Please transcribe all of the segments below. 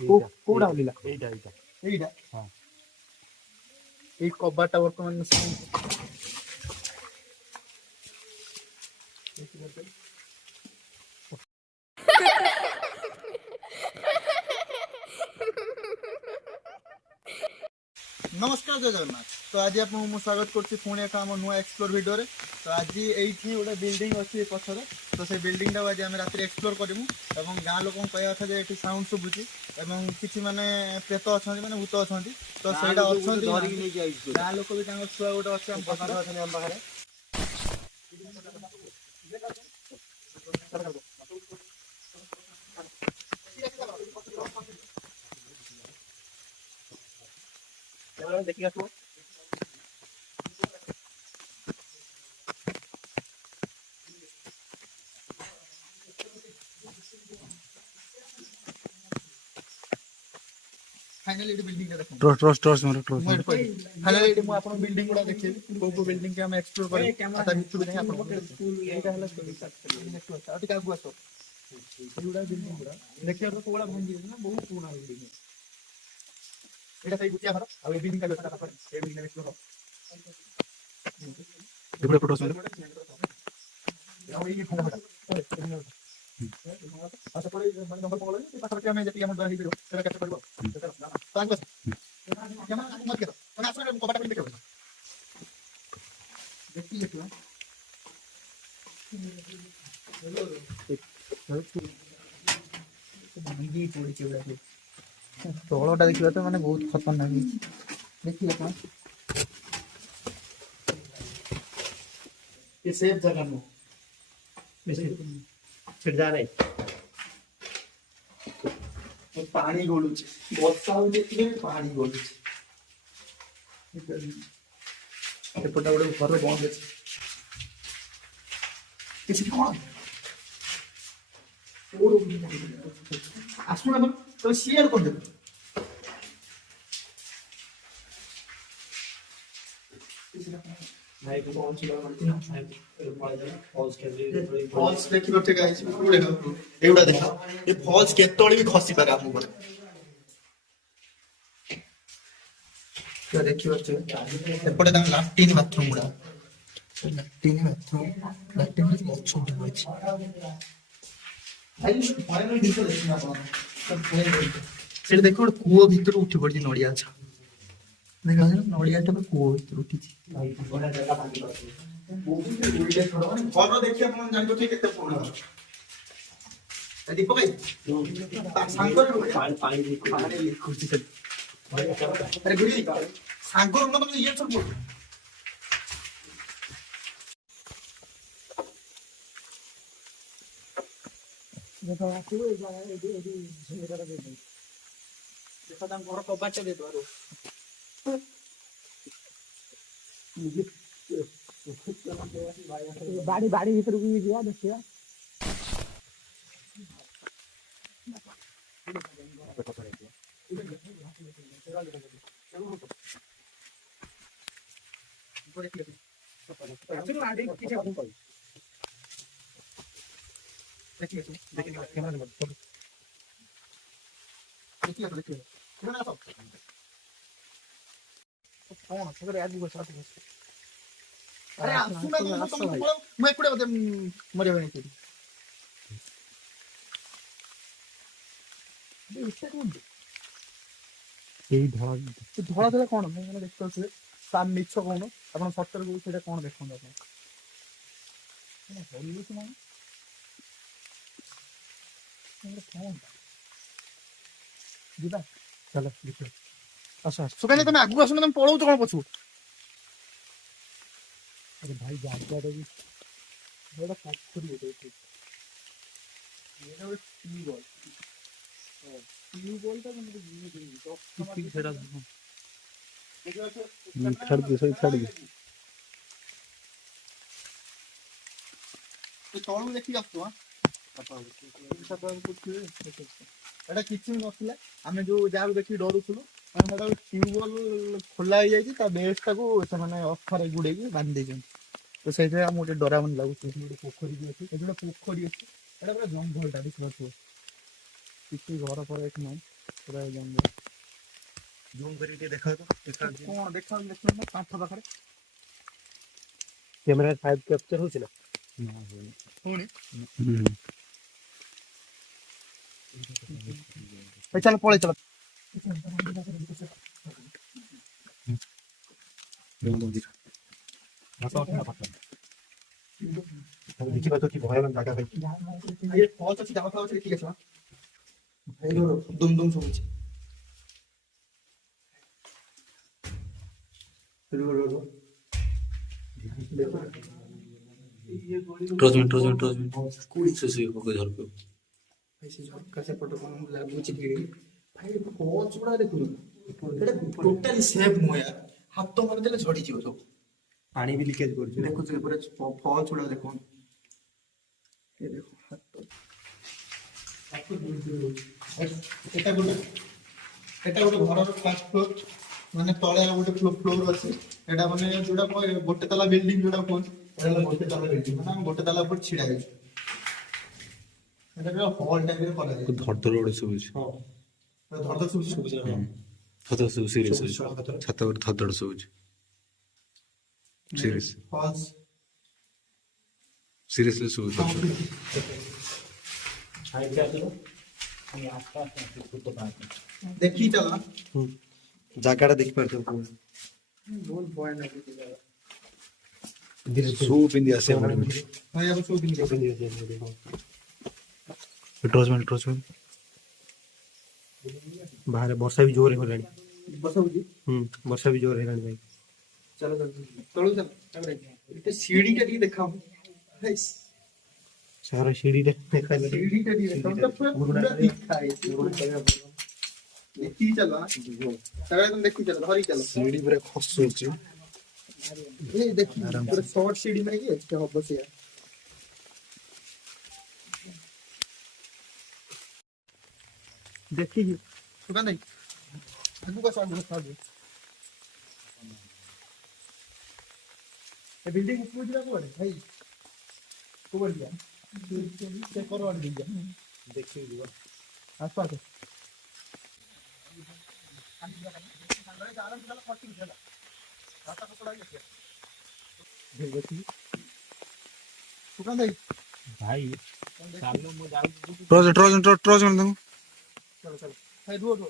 କୋଉଟା ହଲିଲା? ଏଇଟା ଏଇଟା ହଁ। ଏଇ କବାଟା ବର୍ତ୍ତମାନ नमस्कार जय जगन्नाथ। तो आज आप स्वागत कर पुणी एक आम नुआ एक्सप्लोर वीडियो तो आज ये गोटे बिल्डिंग अच्छी पछर तो से बिल्डिंग टाक आज आम रात एक्सप्लोर करूँ और गाँ लोक कह कथा ये साउंड शुभुची किसी माने प्रेत अच्छा माने भूत अच्छा तो सहीटा अच्छे गाँ लोक भी छुआ गोटे अच्छे देखिए आसो फाइनली बिल्डिंग का देखो ट्रस्ट मोर ट्रस्ट फाइनली मु आपन बिल्डिंग गुडा देखि को बिल्डिंग के हम एक्सप्लोर करी आता भितु नहीं आपन एटा हला स्टोरी अति का गुआसो एगुडा बिल्डिंग गुडा देखियो तो कोला भांगी ना बहुत पुराना बिल्डिंग एटा सही गुटिया घर आ बिल्डिंग का बेटा पर ए बिल्डिंग एक्सप्लोर देखो फोटोस में और ये खंडा अच्छा पड़े मन नंबर बोले कि पास रखे हमें जति हम बाहर वीडियो तेरा कैसे करबो तांग बस क्या मैं मत करो मैं आपने को बाटा देखो देखिए क्यों महंगी पड़ी के तोड़ोटा देखिए तो माने बहुत खतरनाक देखिए क्या ये सेफ जगह में छिड़जा नहीं पानी गोलू बर्षा हो पानी गोलू एपटा गोटे घर बंद अच्छे किसी कौन आसुना तो शेयर कर दे फॉल्स देखि बटे गाइस पुरे एउडा देखा ये फॉल्स केतोली भी खसी पारे आपन पर क्या देखि बटे एपटे ता लैट्रिन बाथरूम गुडा लैट्रिन बाथरूम में बहुत छोटे होय छै आई फाइनल दिस देखना अपन से देखो कुओ भीतर उठी पड़ी नडिया छ देखा नडिया टा कुओ भीतर उठी घर देखिए अपन जान को केते पुराना दीपक भाई सांगर पानी लिख से अरे गुडी सांगर मतलब ये सब बोल देखो आकु ए जा ए एटा दे दे देखो ताम घर कबाट दे दो बाड़ी बाड़ी भीतर भी गया देखिए अरे आसुना मैं एकुडे बदे मरे बने थी एई धड़ा धड़ा धड़ा कोन मैं माने देखतो से साम मिछ कोन अपन सत्तर को सेटा कोन देखन अपन ना होली से माने कोन दिबा चलो देखो अच्छा सुकाने तुम आगु आसुना तुम पळौ तो कोन पछु अरे भाई जागदा तो बड़ा फैक्टरी है देखो ये ना ट्यूबवेल ट्यूबवेल का मतलब ये नहीं तो किसी सेटा देखो छड़ दे छड़ दे तो तळु देखि आसतो हां एटा किछि नथिला हमें जो जाब देखि डरुथुलो माने एटा ट्यूबवेल खोला हो जाई ता बेस टाको से माने ऑफर गुडे की बांध दे जन तो से जे हम डरावन लागु पोखरी भी अछि एटा पोखरी अछि एटा पूरा जंगल टा दिखला छ किछि घर पर एक नै ପୁରା ଜଙ୍ଗଲ ଜୁମ୍ କରି ଟିକେ ଦେଖା ତ ଦେଖା କଣ ଦେଖାଯାଉଛି ଦେଖିବ ନା କାନ୍ଥ ପାଖରେ କ୍ୟାମେରା 5 କ୍ୟାପଚର ହଉଛି ନା ପୁଣି ହୁଁ ଚାଲ ପଳେଇ ଚାଲ ଦେଖିବା ତ କି ଭୟାନକ ଜାଗା ଭାଇ ये फॉल्स अच्छी जावा खाओ ठीक है सर भाई रो दुम दुम सुबह रो रो रो ट्रोजमेंट कुड़ी से होकर घर पे ऐसे झटका से फोटो कौन लागू चिपके भाई फॉल्स बड़ा देखो एटा टोटली सेफ नो यार हाथ तो मार देले झड़ी जियो सब पानी भी लीकेज କରୁଛି देखो से पूरा फॉल्स बड़ा देखो ये देखो हाथ तो এটা গুলো এটা ଗୋଟେ ଘରର ଫାର୍ଷ୍ଟ ଫ୍ଲୋର ମାନେ ତଳେ ଆଉ ଗୋଟେ ଫ୍ଲୋର ଅଛି ଏଟା ମାନେ ଯୋଉଟା ଗୋଟେ ତାଲା ବିଲ୍ଡିଂ ଯୋଉଟା କୁହନ୍ତି ଏଟା ହେଲା ଗୋଟେ ତାଲା ବିଲ୍ଡିଂ ମାନେ ଆମେ ଗୋଟେ ତାଲା ଉପରେ ଛିଡା ହେଇଛୁ ଏଟା ହଲ୍ ଟାଇପର କରାଯାଇଛି ଧଡ଼ ଗୋଟେ ଶୁଭୁଛି ହଁ ଧଡ଼ ଧଡ଼ ଶୁଭୁଛି ଧଡ଼ ସବୁ ସିରିୟସ୍ ଶୁଭୁଛି, ଅଛି ଛାତ ଉପରେ ଧଡ଼ ଧଡ଼ ଶୁଭୁଛି ସିରିୟସ୍ ଫଲ୍ସ ସିରିୟସଲି ଶୁଭୁଛି ଦେଖି ଚାଲ ନା ଜାଗାଟା ଦେଖିପାରୁଥିବ ବହୁତ ଭୟ ଲାଗୁଛି ଜାଗା ସବୁ ପିନ୍ଧି ଆସେ ଭାଇ ଆମେ ସବୁ ଦିନ ट्रोजमेंट ବାହାରେ ବର୍ଷା ବି ଜୋର ହେଲାଣି ବସାଉଛି ବର୍ଷା ବି ଜୋର ହେଲାଣି ଭାଇ ଚାଲ ଚାଲ ତଳୁ ଚାଲ ତାପରେ ଏଟା ସିଡିଟା ଟିକେ ଦେଖାଅ ଭାଇ ସାରା ସିଡିଟା ଦେଖାଇଲେ ସିଡିଟା ଟିକେ ଦେଖାଅ ତ ପୁରା ଦିଖା ହେଇଛି ଦେଖି ଚାଲ ନା ତାପରେ ତୁମ ଦେଖି ଚାଲ ଧରି ଚାଲ ସିଡ଼ି ପୁରା ଖସୁଛି ଏ ଦେଖି ପୁରା ଶର୍ଟ ସିଡି ନାହିଁ କି ଏତେ ହବ ସେଇଆ ଦେଖିକି ସୁକା ନାହିଁ ଆଗକୁ ଆସ ଏ ବିଲ୍ଡିଂ ଉପରକୁ ଯିବା କୁଆଡେ ଭାଇ କୁଆଡେ ଯିବା ସେ କର ଆଡେ ଯିବା ଦେଖିକି ଯିବା ଆସ ଆସ ସୁକାନ୍ତ ଭାଇ ଭାଇ ଚାଲ ମୁଁ ଯାଉଛି ट्रोजमेंट चलो चलो भाई रुको रुको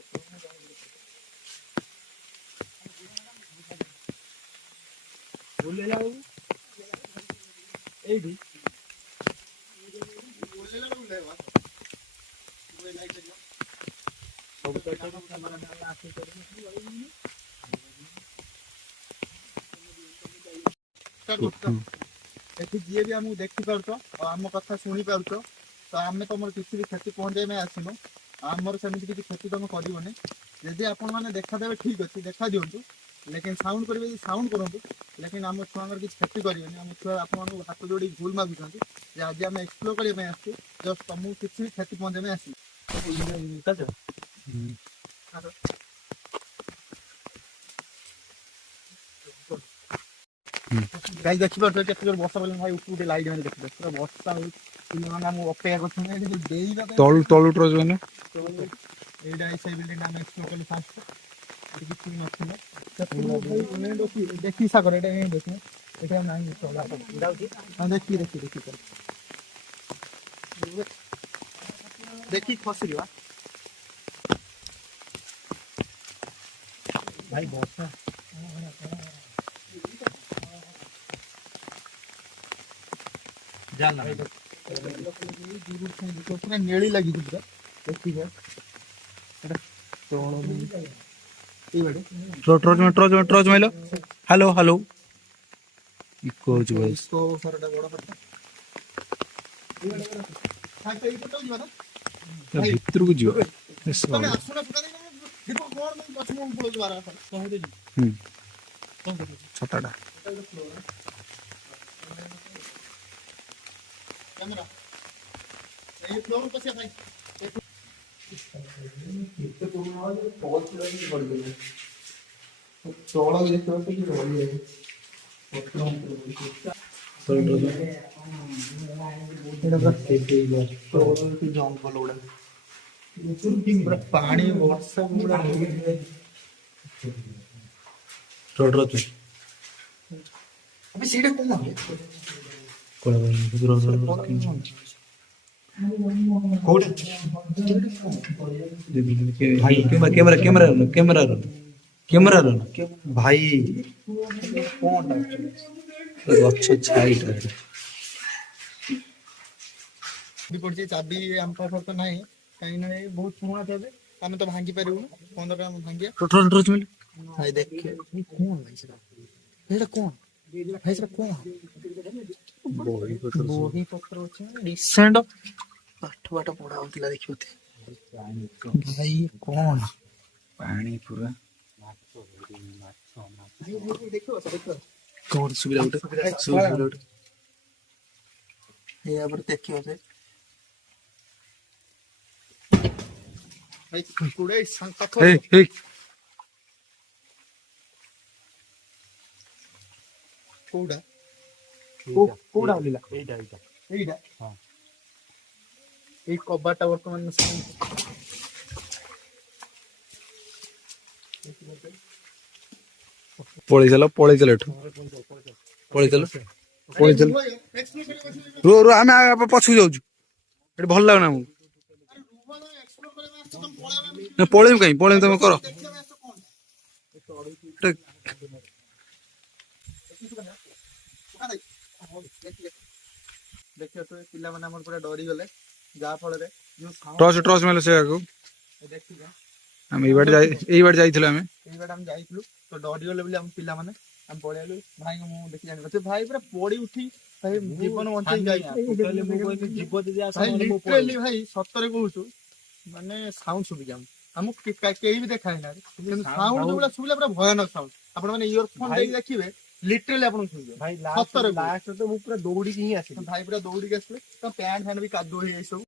बोलेला एडी बोलेला उलेवा कोई लाइक करियो सब कैमरा डाला आके ଏଠି ଯିଏ ବି ଆମକୁ ଦେଖିପାରୁଛ ଆଉ ଆମ କଥା ଶୁଣିପାରୁଛ ତ ଆମେ ତମର କିଛି ବି କ୍ଷତି ପହଞ୍ଚାଇବା ପାଇଁ ଆସିନୁ ଆମର ସେମିତି କିଛି କ୍ଷତି ତମେ କରିବନି ଯଦି ଆପଣମାନେ ଦେଖାଦେବେ ଠିକ୍ ଅଛି ଦେଖା ଦିଅନ୍ତୁ ଲେକିନ୍ ସାଉଣ୍ଡ କରିବେ ଯଦି ସାଉଣ୍ଡ କରନ୍ତୁ ଲେକିନ୍ ଆମ ଛୁଆଙ୍କର କିଛି କ୍ଷତି କରିବେନି ଆମ ଛୁଆ ଆପଣମାନଙ୍କୁ ହାତ ଯୋଡ଼ିକି ଭୁଲ ମାଗୁଛନ୍ତି ଯେ ଆଜି ଆମେ ଏକ୍ସପ୍ଲୋର କରିବା ପାଇଁ ଆସିଛୁ ଜଷ୍ଟ ତମକୁ କିଛି ବି କ୍ଷତି ପହଞ୍ଚାଇବା ପାଇଁ ଆସିଛୁ ଗାଈ ଦେଖିପାରୁଛ କେତେ ଜୋର ବର୍ଷା ପଡ଼ିଲାଣି ଭାଇ ଉପରୁ ଟିକେ ଲାଇଟ୍ ମାନେ ଦେଖିପାରୁଛ ପୁରା ବର୍ଷା ହଉଛି ପିଲାମାନେ ଆମକୁ ଅପେକ୍ଷା କରୁଛନ୍ତି ଏଠି ଯୋଉ ଡେଇବା ପାଇଁ ତଳୁ ट्रोजमेंट ଏଇଟା ସେଇ ବିଲ୍ଡିଂଟା ଆମେ ଏକ୍ସପ୍ଲୋର କଲୁ ଫାଷ୍ଟ ଏଠି କିଛି ବି ନଥିଲା ଦେଖି ସାଗର ଏଇଟା ଏଇ ଦେଖି ଏଇଟା ନାହିଁ ଚଲା ହଁ ଦେଖି ଦେଖି ଖସିବା ଭାଇ ବର୍ଷା ଜାନା ଭାଇ ପୁରା ନେଳି ଲାଗିଛି ପୁରା ଦେଖିବା ତଳ ଏଇବାଟେ ट्रोजमेंट हेलो इको होची भाई इसको सरटा बड़ पड़ता फाइट एइटा तो जीवा ना भीतर को जियो तमे आसुना पुका दे दीप कोन में पछम पळो बारा कहि दे छटाटा कैमरा ए फ्लोर पछे भाई इतने पुराना है बहुत लगी पड़ गई तोड़ा भी देखो तो कि रही है एटा बस सेफ है तो जंगल उड़ा ପୁରା ପାଣି ବର୍ଷା ପୁରା अबे सीधे कौन है कोड़े कैमरा कैमरा कैमरा कैमरा भाई गछ छाईटा पड़े चाबी आम पाखर तो ना कहीं ना बहुत पुराना चाबी आम तो भांगी पारू 15 टा भांगिया टॉर्च मिले भाई देख कौन भाई सेटा कौन भाई सेटा कौन बही पत्र अछि रिसेंट पाठ पाठ पढ़ा होतिला देखियोते भाई कौन पानी पूरा देखो देखो कौन सुविधा उठे सुविधा उठे ये अब देखियो से भाई कुड़े संता हे हे कोडा କୋଉଟା ଓଲିଲା ଏଇଟା ଏଇଟା ହଁ। ଏଇ କବାଟା ବର୍ତ୍ତମାନ पळी चल एठू पळी चल रो रो आमे पछू जाउछु एठी भल लागना हमु न पळेम तमे करो देखियो तो पिला माने हमर पूरा डरी गले जा फल रे जो टॉर्च मेले से आगो देखियो हम एई बार जाइथिलो हमें एई बार हम जाइथलु तो डरी गले बोली हम पिला माने हम पळेलु भाई को मु देखि जानि से भाई पूरा पड़ी उठी भाई जीवन वंचै जाई କହିଲେ ମୁଁ କହିଲି ଯିବ ଯଦି ଆସ भाई ନହେଲେ ମୁଁ लिटरली भाई सत्तरे कहूछु माने साउंड सुबि जाम हम केही भी देखाइ ना କିନ୍ତୁ साउंड जोला सुबिला पूरा भयानक साउंड आपण माने इयरफोन देई देखिबे लिटरली आपण सुबिबे ଭାଇ ସତରେ ଲାଷ୍ଟ ତ ମୁଁ ପୁରା ଦୌଡ଼ିକି ହିଁ ଆସିଲି भाई पूरा दौड़ी के आसले तो पैंट फैन भी कादो हे सब